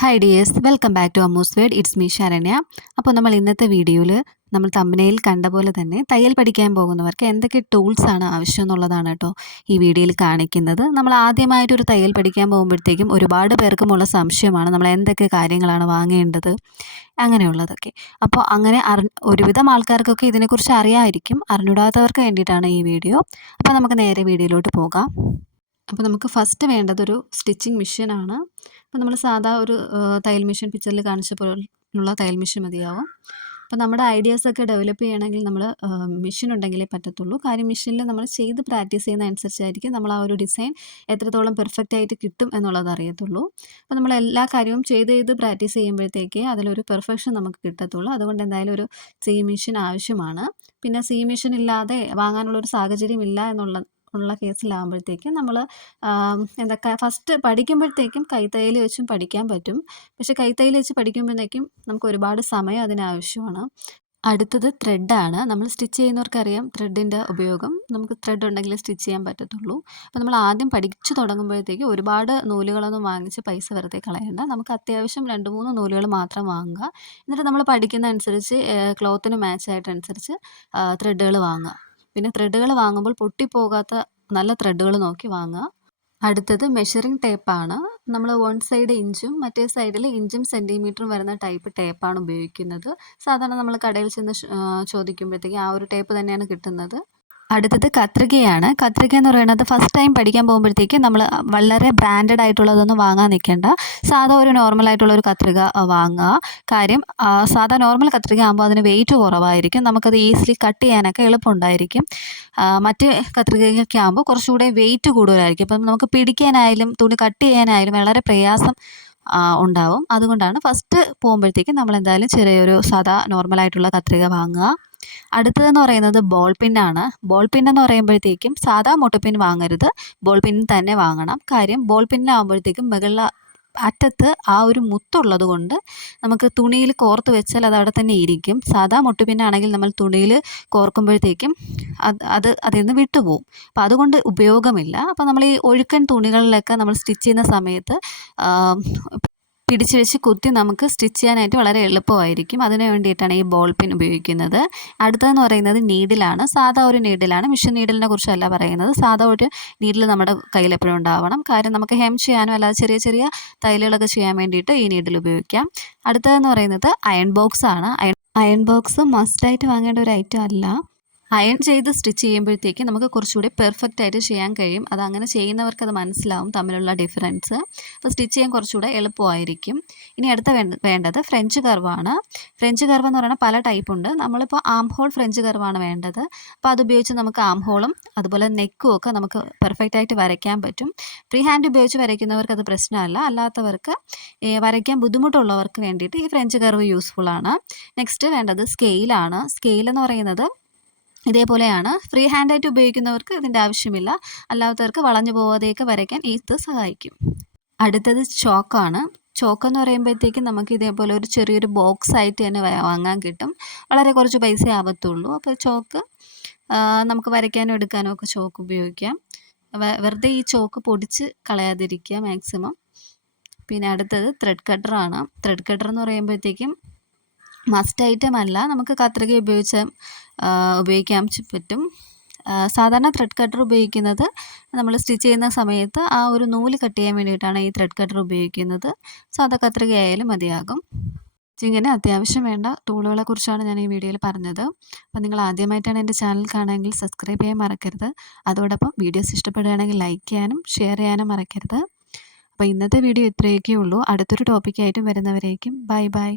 Hi dears, welcome back to Ammu's word. It's me Saranya. അപ്പോൾ നമ്മൾ ഇന്നത്തെ വീഡിയോയിൽ നമ്മൾ തമ്പനയിൽ കണ്ട പോലെ തന്നെ തയ്യൽ പഠിക്കാൻ പോകുന്നവർക്ക് എന്തൊക്കെ ടൂൾസാണ് ആവശ്യം എന്നുള്ളതാണ് കേട്ടോ ഈ വീഡിയോയിൽ കാണിക്കുന്നത്. നമ്മൾ ആദ്യമായിട്ടൊരു തയ്യൽ പഠിക്കാൻ പോകുമ്പോഴത്തേക്കും ഒരുപാട് പേർക്കുമുള്ള സംശയമാണ് നമ്മൾ എന്തൊക്കെ കാര്യങ്ങളാണ് വാങ്ങേണ്ടത് അങ്ങനെയുള്ളതൊക്കെ. അപ്പോൾ അങ്ങനെ ഒരുവിധം ആൾക്കാർക്കൊക്കെ ഇതിനെക്കുറിച്ച് അറിയാമായിരിക്കും. അറിഞ്ഞൂടാത്തവർക്ക് വേണ്ടിയിട്ടാണ് ഈ വീഡിയോ. അപ്പോൾ നമുക്ക് നേരെ വീഡിയോയിലോട്ട് പോകാം. അപ്പോൾ നമുക്ക് ഫസ്റ്റ് വേണ്ടതൊരു സ്റ്റിച്ചിങ് മെഷീനാണ്. അപ്പോൾ നമ്മൾ സാധാ ഒരു തയ്യൽ മെഷീൻ പിക്ചറിൽ കാണിച്ച പോലുള്ള തയ്യൽ മെഷീൻ മതിയാവും. അപ്പോൾ നമ്മുടെ ഐഡിയാസൊക്കെ ഡെവലപ്പ് ചെയ്യണമെങ്കിൽ നമ്മൾ മെഷീൻ ഉണ്ടെങ്കിലേ പറ്റത്തുള്ളൂ. കാര്യം മെഷീനിൽ നമ്മൾ ചെയ്ത് പ്രാക്ടീസ് ചെയ്യുന്ന അനുസരിച്ചായിരിക്കും നമ്മൾ ആ ഒരു ഡിസൈൻ എത്രത്തോളം പെർഫെക്റ്റ് ആയിട്ട് കിട്ടും എന്നുള്ളത് അറിയത്തുള്ളൂ. അപ്പോൾ നമ്മൾ എല്ലാ കാര്യവും ചെയ്ത് പ്രാക്ടീസ് ചെയ്യുമ്പോഴത്തേക്ക് അതിലൊരു പെർഫെക്ഷൻ നമുക്ക് കിട്ടത്തുള്ളൂ. അതുകൊണ്ട് എന്തായാലും ഒരു സീയിങ് മെഷീൻ ആവശ്യമാണ്. പിന്നെ സീയിങ് മെഷീൻ ഇല്ലാതെ വാങ്ങാനുള്ളൊരു സാഹചര്യം ഇല്ല ഉള്ള കേസിലാകുമ്പോഴത്തേക്കും നമ്മൾ ഫസ്റ്റ് പഠിക്കുമ്പോഴത്തേക്കും കൈത്തയ്യൽ വെച്ചും പഠിക്കാൻ പറ്റും. പക്ഷേ കൈത്തയ്യൽ വെച്ച് പഠിക്കുമ്പോഴത്തേക്കും നമുക്ക് ഒരുപാട് സമയം അതിനാവശ്യമാണ്. അടുത്തത് ത്രെഡാണ്. നമ്മൾ സ്റ്റിച്ച് ചെയ്യുന്നവർക്കറിയാം ത്രെഡിൻ്റെ ഉപയോഗം. നമുക്ക് ത്രെഡ് ഉണ്ടെങ്കിലേ സ്റ്റിച്ച് ചെയ്യാൻ പറ്റത്തുള്ളൂ. അപ്പോൾ നമ്മൾ ആദ്യം പഠിച്ചു തുടങ്ങുമ്പോഴത്തേക്ക് ഒരുപാട് നൂലുകളൊന്നും വാങ്ങിച്ച് പൈസ വെറുതെ കളയണ്ട. നമുക്ക് അത്യാവശ്യം 2-3 നൂലുകൾ മാത്രം വാങ്ങുക. എന്നിട്ട് നമ്മൾ പഠിക്കുന്ന അനുസരിച്ച് ക്ലോത്തിന് മാച്ചായിട്ടനുസരിച്ച് ത്രെഡുകൾ വാങ്ങുക. പിന്നെ ത്രെഡുകൾ വാങ്ങുമ്പോൾ പൊട്ടിപ്പോകാത്ത നല്ല ത്രെഡുകൾ നോക്കി വാങ്ങുക. അടുത്തത് മെഷറിംഗ് ടേപ്പാണ്. നമ്മൾ വൺ സൈഡ് ഇഞ്ചും മറ്റേ സൈഡിൽ ഇഞ്ചും സെൻറ്റിമീറ്ററും വരുന്ന ടൈപ്പ് ടേപ്പാണ് ഉപയോഗിക്കുന്നത്. സാധാരണ നമ്മൾ കടയിൽ ചെന്ന് ചോദിക്കുമ്പോഴത്തേക്ക് ആ ഒരു ടേപ്പ് തന്നെയാണ് കിട്ടുന്നത്. അടുത്തത് കത്രികയാണ്. കത്രിക എന്ന് പറയുന്നത് ഫസ്റ്റ് ടൈം പഠിക്കാൻ പോകുമ്പോഴത്തേക്ക് നമ്മൾ വളരെ ബ്രാൻഡഡ് ആയിട്ടുള്ളതൊന്നും വാങ്ങാൻ നിൽക്കേണ്ട. സാധാ ഒരു നോർമലായിട്ടുള്ളൊരു കത്രിക വാങ്ങുക. കാര്യം സാധാ നോർമൽ കത്രിക ആകുമ്പോൾ അതിന് വെയിറ്റ് കുറവായിരിക്കും. നമുക്കത് ഈസിലി കട്ട് ചെയ്യാനൊക്കെ എളുപ്പമുണ്ടായിരിക്കും. മറ്റ് കത്രികയൊക്കെ ആകുമ്പോൾ കുറച്ചുകൂടെ വെയിറ്റ് കൂടുതലായിരിക്കും. അപ്പം നമുക്ക് പിടിക്കാനായാലും തുണി കട്ട് ചെയ്യാനായാലും വളരെ പ്രയാസം ഉണ്ടാവും. അതുകൊണ്ടാണ് ഫസ്റ്റ് പോകുമ്പോഴത്തേക്കും നമ്മൾ എന്തായാലും ചെറിയൊരു സാധാ നോർമലായിട്ടുള്ള കത്രിക വാങ്ങുക. അടുത്തതെന്ന് പറയുന്നത് ബോൾ പിന്നാണ്. ബോൾ പിന്നെന്ന് പറയുമ്പോഴത്തേക്കും സാധാ മുട്ടുപിൻ വാങ്ങരുത്, ബോൾ പിൻ തന്നെ വാങ്ങണം. കാര്യം ബോൾ പിന്നാകുമ്പോഴത്തേക്കും മുകളിൽ അറ്റത്ത് ആ ഒരു മുത്തുള്ളത് കൊണ്ട് നമുക്ക് തുണിയിൽ കോർത്ത് വെച്ചാൽ അത് അവിടെ തന്നെ ഇരിക്കും. സാധാ മുട്ടുപിന്നാണെങ്കിൽ നമ്മൾ തുണിയിൽ കോർക്കുമ്പോഴത്തേക്കും അതിൽ നിന്ന് വിട്ടുപോകും. അപ്പോൾ അതുകൊണ്ട് ഉപയോഗമില്ല. അപ്പോൾ നമ്മൾ ഈ ഒഴുക്കൻ തുണികളിലൊക്കെ നമ്മൾ സ്റ്റിച്ച് ചെയ്യുന്ന സമയത്ത് പിടിച്ച് വെച്ച് കുത്തി നമുക്ക് സ്റ്റിച്ച് ചെയ്യാനായിട്ട് വളരെ എളുപ്പമായിരിക്കും. അതിന് വേണ്ടിയിട്ടാണ് ഈ ബോൾ പിൻ ഉപയോഗിക്കുന്നത്. അടുത്തതെന്ന് പറയുന്നത് നീഡിലാണ്. സാധാ ഒരു നീഡിലാണ്. മിഷൻ നീഡിലിനെ കുറിച്ചല്ല പറയുന്നത്. സാധാ ഒരു നീഡിൽ നമ്മുടെ കയ്യിൽ എപ്പോഴും ഉണ്ടാവണം. കാര്യം നമുക്ക് ഹെം ചെയ്യാനും അല്ലാതെ ചെറിയ ചെറിയ തയ്യലുകളൊക്കെ ചെയ്യാൻ വേണ്ടിയിട്ട് ഈ നീഡിൽ ഉപയോഗിക്കാം. അടുത്തതെന്ന് പറയുന്നത് അയൺ ബോക്സ് ആണ്. അയൺ ബോക്സ് മസ്റ്റായിട്ട് വാങ്ങേണ്ട ഒരു ഐറ്റം അല്ല. അയൺ ചെയ്ത് സ്റ്റിച്ച് ചെയ്യുമ്പോഴത്തേക്ക് നമുക്ക് കുറച്ചുകൂടി പെർഫെക്റ്റ് ആയിട്ട് ചെയ്യാൻ കഴിയും. അതങ്ങനെ ചെയ്യുന്നവർക്ക് അത് മനസ്സിലാവും തമ്മിലുള്ള ഡിഫറൻസ്. അപ്പോൾ സ്റ്റിച്ച് ചെയ്യാൻ കുറച്ചുകൂടെ എളുപ്പമായിരിക്കും. ഇനി അടുത്ത വേണ്ടത് ഫ്രഞ്ച് കർവാണ്. ഫ്രഞ്ച് കർവ് എന്ന് പറയുന്നത് പല ടൈപ്പ് ഉണ്ട്. നമ്മളിപ്പോൾ ആം ഹോൾ ഫ്രഞ്ച് കർവാണ് വേണ്ടത്. അപ്പോൾ അതുപയോഗിച്ച് നമുക്ക് ആം ഹോളും അതുപോലെ നെക്കും ഒക്കെ നമുക്ക് പെർഫെക്റ്റ് ആയിട്ട് വരയ്ക്കാൻ പറ്റും. ഫ്രീ ഹാൻഡ് ഉപയോഗിച്ച് വരയ്ക്കുന്നവർക്ക് അത് പ്രശ്നമല്ല. അല്ലാത്തവർക്ക് വരയ്ക്കാൻ ബുദ്ധിമുട്ടുള്ളവർക്ക് വേണ്ടിയിട്ട് ഈ ഫ്രഞ്ച് കർവ് യൂസ്ഫുൾ ആണ്. നെക്സ്റ്റ് വേണ്ടത് സ്കെയിലാണ്. സ്കെയിൽ എന്ന് പറയുന്നത് ഇതേപോലെയാണ്. ഫ്രീ ഹാൻഡായിട്ട് ഉപയോഗിക്കുന്നവർക്ക് ഇതിൻ്റെ ആവശ്യമില്ല. അല്ലാത്തവർക്ക് വളഞ്ഞു പോവാതെയൊക്കെ വരയ്ക്കാൻ ഇത് സഹായിക്കും. അടുത്തത് ചോക്കാണ്. ചോക്കെന്ന് പറയുമ്പോഴത്തേക്കും നമുക്ക് ഇതേപോലെ ഒരു ചെറിയൊരു ബോക്സ് ആയിട്ട് തന്നെ വാങ്ങാൻ കിട്ടും. വളരെ കുറച്ച് പൈസ ആവത്തുള്ളൂ. അപ്പോൾ ചോക്ക് നമുക്ക് വരയ്ക്കാനും എടുക്കാനും ഒക്കെ ചോക്ക് ഉപയോഗിക്കാം. വെറുതെ ഈ ചോക്ക് പൊടിച്ച് കളയാതിരിക്കുക മാക്സിമം. പിന്നെ അടുത്തത് ത്രെഡ് കട്ടറാണ്. ത്രെഡ് കട്ടർ എന്ന് പറയുമ്പോഴത്തേക്കും മസ്റ്റ് ഐറ്റം അല്ല, നമുക്ക് കത്രിക ഉപയോഗിക്കാൻ പറ്റും. സാധാരണ ത്രെഡ് കട്ടർ ഉപയോഗിക്കുന്നത് നമ്മൾ സ്റ്റിച്ച് ചെയ്യുന്ന സമയത്ത് ആ ഒരു നൂല് കട്ട് ചെയ്യാൻ വേണ്ടിയിട്ടാണ് ഈ ത്രെഡ് കട്ടർ ഉപയോഗിക്കുന്നത്. സാധാ കത്രിക ആയാലും മതിയാകും. ഇങ്ങനെ അത്യാവശ്യം വേണ്ട ടൂളുകളെ കുറിച്ചാണ് ഞാൻ ഈ വീഡിയോയിൽ പറഞ്ഞത്. അപ്പോൾ നിങ്ങൾ ആദ്യമായിട്ടാണ് എൻ്റെ ചാനൽ കാണുകയെങ്കിൽ സബ്സ്ക്രൈബ് ചെയ്യാൻ മറക്കരുത്. അതോടൊപ്പം വീഡിയോസ് ഇഷ്ടപ്പെടുകയാണെങ്കിൽ ലൈക്ക് ചെയ്യാനും ഷെയർ ചെയ്യാനും മറക്കരുത്. അപ്പോൾ ഇന്നത്തെ വീഡിയോ ഇത്രയൊക്കെ ഉള്ളൂ. അടുത്തൊരു ടോപ്പിക്കായിട്ടും വരുന്നവരേക്കും ബൈ ബൈ.